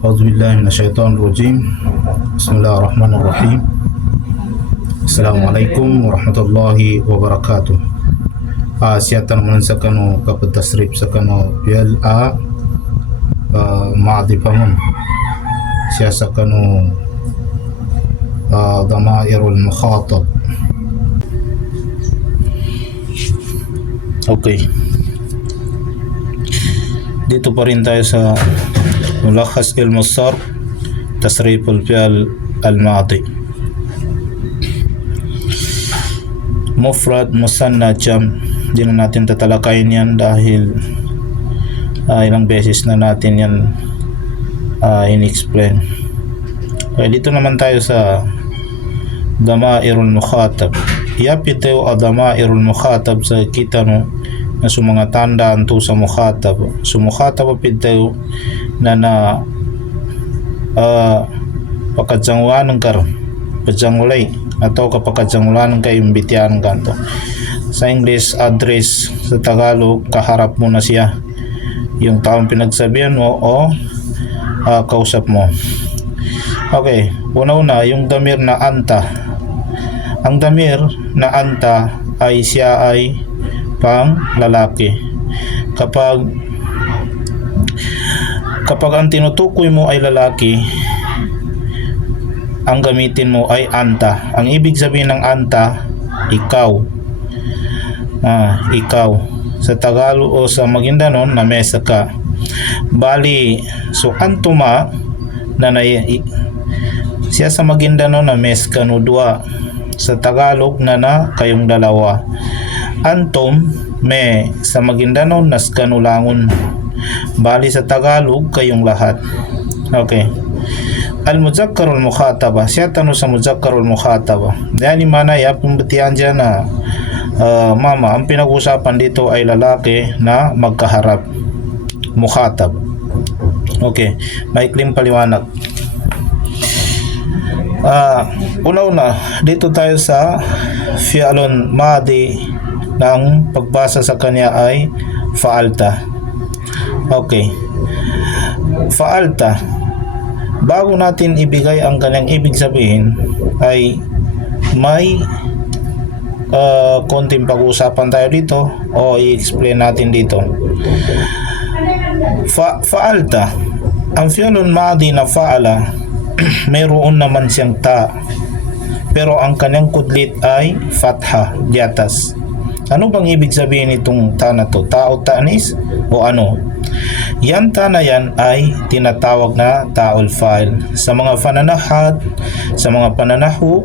أعوذ بالله من الشيطان الرجيم. بسم الله الرحمن الرحيم. السلام عليكم ورحمة الله وبركاته. Siyatan man sa kano kapatasrip sa kano bial maadi pamun siya sa kano damairul mukhatab. Okay, dito pa rin tayo sa mulakhas ilmu sarf tasrif al-fi'l al-madi, mufrad, musanna, jam. Hindi na natin tatalakayin yan dahil ilang beses na natin yan in-explain. Okay, dito naman tayo sa damairul mukhatab. Yapitaw damairul mukhatab sa kita no na sa mga tanda anto sa mukhatab. Sa mukhatab apitaw na pagkatsangwanan ka pagkatsangulay atau kapagkatsangulanan kayo imbitihan kanto. Sa English, address. Sa Tagalog, kaharap mo na siya, yung taong pinagsabihan mo o kausap mo. Okay, una-una yung damir na anta. Ang damir na anta ay siya ay pang lalaki. Kapag ang tinutukoy mo ay lalaki, ang gamitin mo ay anta. Ang ibig sabihin ng anta, ikaw. Ikaw. Sa Tagalog o sa Maguindanao, na mesa ka. Bali, so antuma siya sa Maguindanao na mes kanu dua. Sa Tagalog na kayong dalawa. Antum me sa Maguindanao nas kanulangon. Bali sa Tagalog kayong lahat. Okay. Al-mudzakarul mukhataba. Siya tanong sa mudzakarul mukhataba. Dahil mana ya pembetian dyan na mama, ang pinag-usapan dito ay lalaki na magkaharap. Mukhatab. Okay. Maikling paliwanag. Una-una, dito tayo sa fi'alun madi ng pagbasa sa kanya ay fa'alta. Okay. Fa'alta. Bago natin ibigay ang kanyang ibig sabihin ay may konting pag-uusapan tayo dito o i-explain natin dito. Fa'alta. Ang fi'lun madi na fa'ala mayroon naman siyang ta, pero ang kanyang kudlit ay fatha di atas. Ano bang ibig sabihin itong ta na to? Ta o ta'nis o ano? Yan ta na yan ay tinatawag na ta'ul fa'il. Sa mga fananahat, sa mga pananahu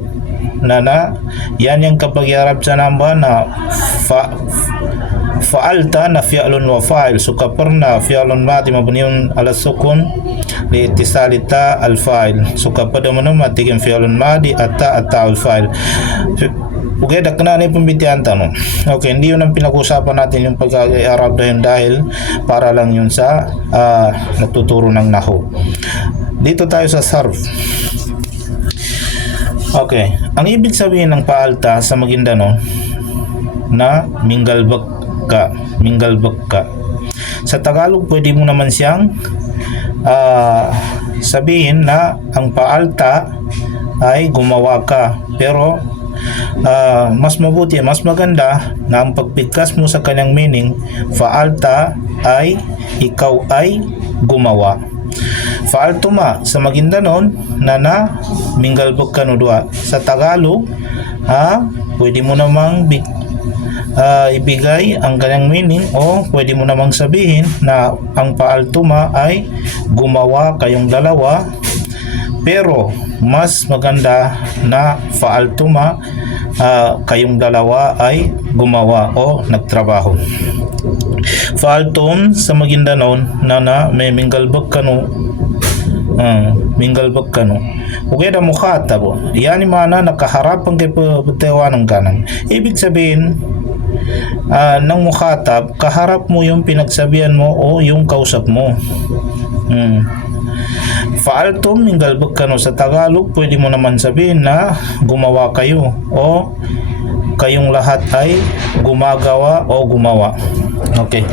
yan yung kapag i-arab sa namba na fa'alta na fi'alun wa fa'il. So kapag na fi'alun mati mabuniyun ala sukun li itisalita al fa'il. So kapag naman matiging fi'alun madi at ta'ul fa'il. Okay, dakna na yung pambitihan tanong. Okay, hindi yun ang pinag-usapan natin yung pag-i-arab dahil para lang yun sa natuturo ng nahu. Dito tayo sa sarf. Okay, ang ibig sabihin ng paalta sa Maguindanao na minggalbak ka. Sa Tagalog pwede mo naman siyang sabihin na ang paalta ay gumawa ka, pero mas mabuti, mas maganda na ang pagpigkas mo sa kanyang meaning, fa'alta ay ikaw ay gumawa. Fa'altuma sa Maguindanao na minggalbak ka no dua. Sa Tagalog pwede mo namang ibigay ang kanyang meaning o pwede mo namang sabihin na ang fa'altuma ay gumawa kayong dalawa, pero mas maganda na fa'altuma kayong dalawa ay gumawa o nagtrabaho. Fa'altum sa Maguindanao na may minggalbak kanu okay na mukhatab yan mana nakaharapan kay pagtewa ng kanang. Ibig sabihin ng mukhatab, kaharap mo yung pinagsabihan mo o yung kausap mo. Fa'altum minggalbak kanu sa Tagalog pwede mo naman sabihin na gumawa kayo o kayong lahat ay gumagawa o gumawa. Okay.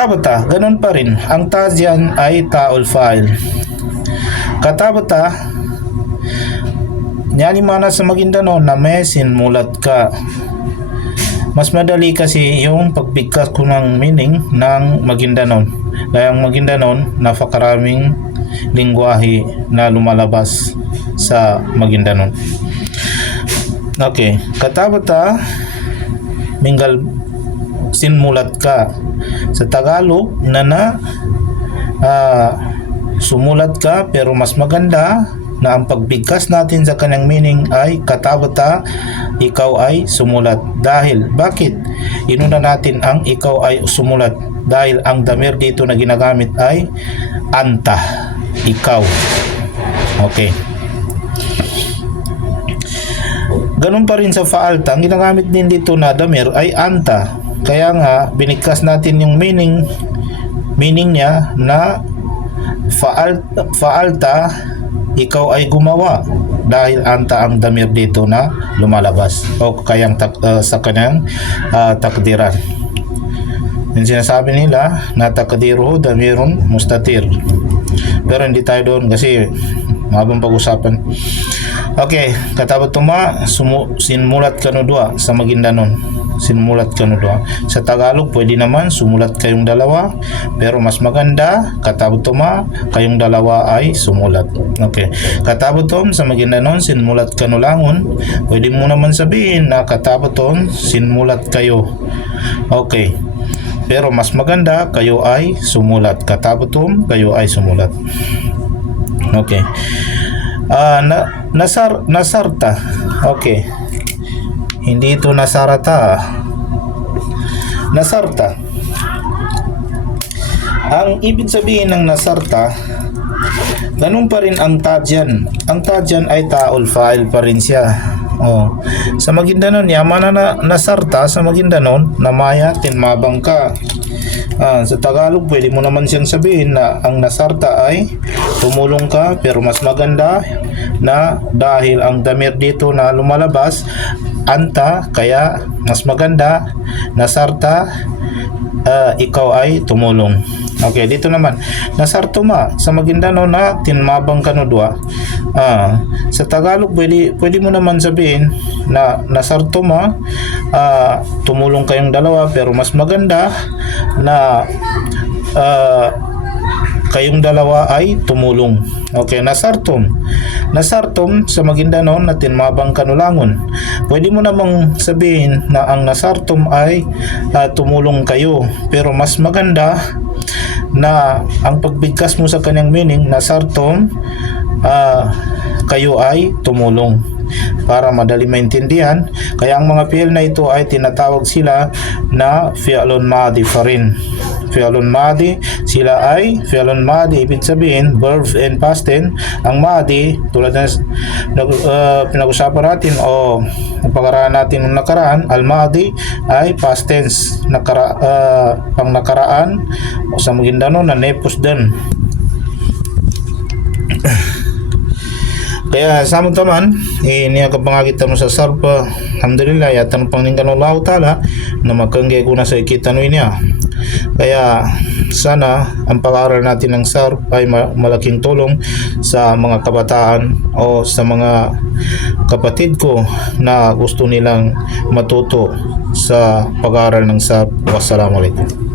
Katabata, ganun pa rin. Ang ta dyan ay taol file. Katabata, nyani mana sa Maguindanao na may sinmulat ka. Mas madali kasi yung pagbigkas ko ng meaning ng Maguindanao. Dahil ang Maguindanao, napakaraming lingwahe na lumalabas sa Maguindanao. Okay, katabata, minggal sinmulat ka. Sa Tagalog, sumulat ka, pero mas maganda na ang pagbigkas natin sa kanyang meaning ay katabata, ikaw ay sumulat. Dahil, bakit? Inuna natin ang ikaw ay sumulat. Dahil ang damir dito na ginagamit ay anta, ikaw. Okay. Ganun pa rin sa faalta, ang ginagamit din dito na damir ay anta. Kaya nga, binigkas natin yung meaning niya na faalta, ikaw ay gumawa. Dahil anta ang damir dito na lumalabas. O kayang sa kanyang takdiran. Yung sinasabi nila na takdiruhu damirun mustatir. Pero hindi tayo doon kasi mabang pag-usapan. Okay, katabat tuma, sinmulat ka no dua sa Maguindanao. Sinmulat ka no dua. Sa Tagalog, pwede naman sumulat kayong dalawa, pero mas maganda, katabat tuma, kayong dalawa ay sumulat. Okay, katabat tom sa Maguindanao, sinmulat ka no langon. Pwede mo naman sabihin na katabat tom, sinmulat kayo. Okay, pero mas maganda, kayo ay sumulat. Katabat tom, kayo ay sumulat. Okay. Nasarta. Okay. Hindi ito nasarata. Nasarta. Ang ibig sabihin ng nasarta, ganun pa rin ang tadyan. Ang tadyan ay taol file pa rin siya. Oh. Sa Maguindanao niya, mana na nasarta sa Maguindanao, namaya tinmabang ka. Sa Tagalog, pwede mo naman siyang sabihin na ang nasarta ay tumulong ka, pero mas maganda na dahil ang damir dito na lumalabas, anta, kaya mas maganda, nasarta, ikaw ay tumulong. Okay, dito naman, nasartuma sa Maguindanao na tinmabang kanudwa. Sa Tagalog, pwede mo naman sabihin na nasartuma, tumulong kayong dalawa, pero mas maganda na kayong dalawa ay tumulong. Okay, nasartum sa Maguindanao na tinmabang kanulangon. Pwede mo namang sabihin na ang nasartum ay tumulong kayo, pero mas maganda na ang pagbigkas mo sa kanyang meaning, nasartum, kayo ay tumulong, para madali maintindihan. Kaya ang mga fi'il na ito ay tinatawag sila na fi'lun madi pa rin. Fi'lun madi, sila ay fi'lun madi, ibig sabihin verb and past tense. Ang madi, tulad na pinag-usapan natin o pag-aralan natin nung nakaraan, al madi ay past tense, pang nakaraan o sa Maguindanao na nepos din. Kaya sa amon taman, niya kapangagita mo sa sarpa, alhamdulillah, yatan pang ningkan Allah Ta'ala na magkanggay ko na sa ikitanwi niya. Kaya sana ang pag-aaral natin ng sarp ay malaking tulong sa mga kabataan o sa mga kapatid ko na gusto nilang matuto sa pag-aaral ng sarp. Wassalamualaikum.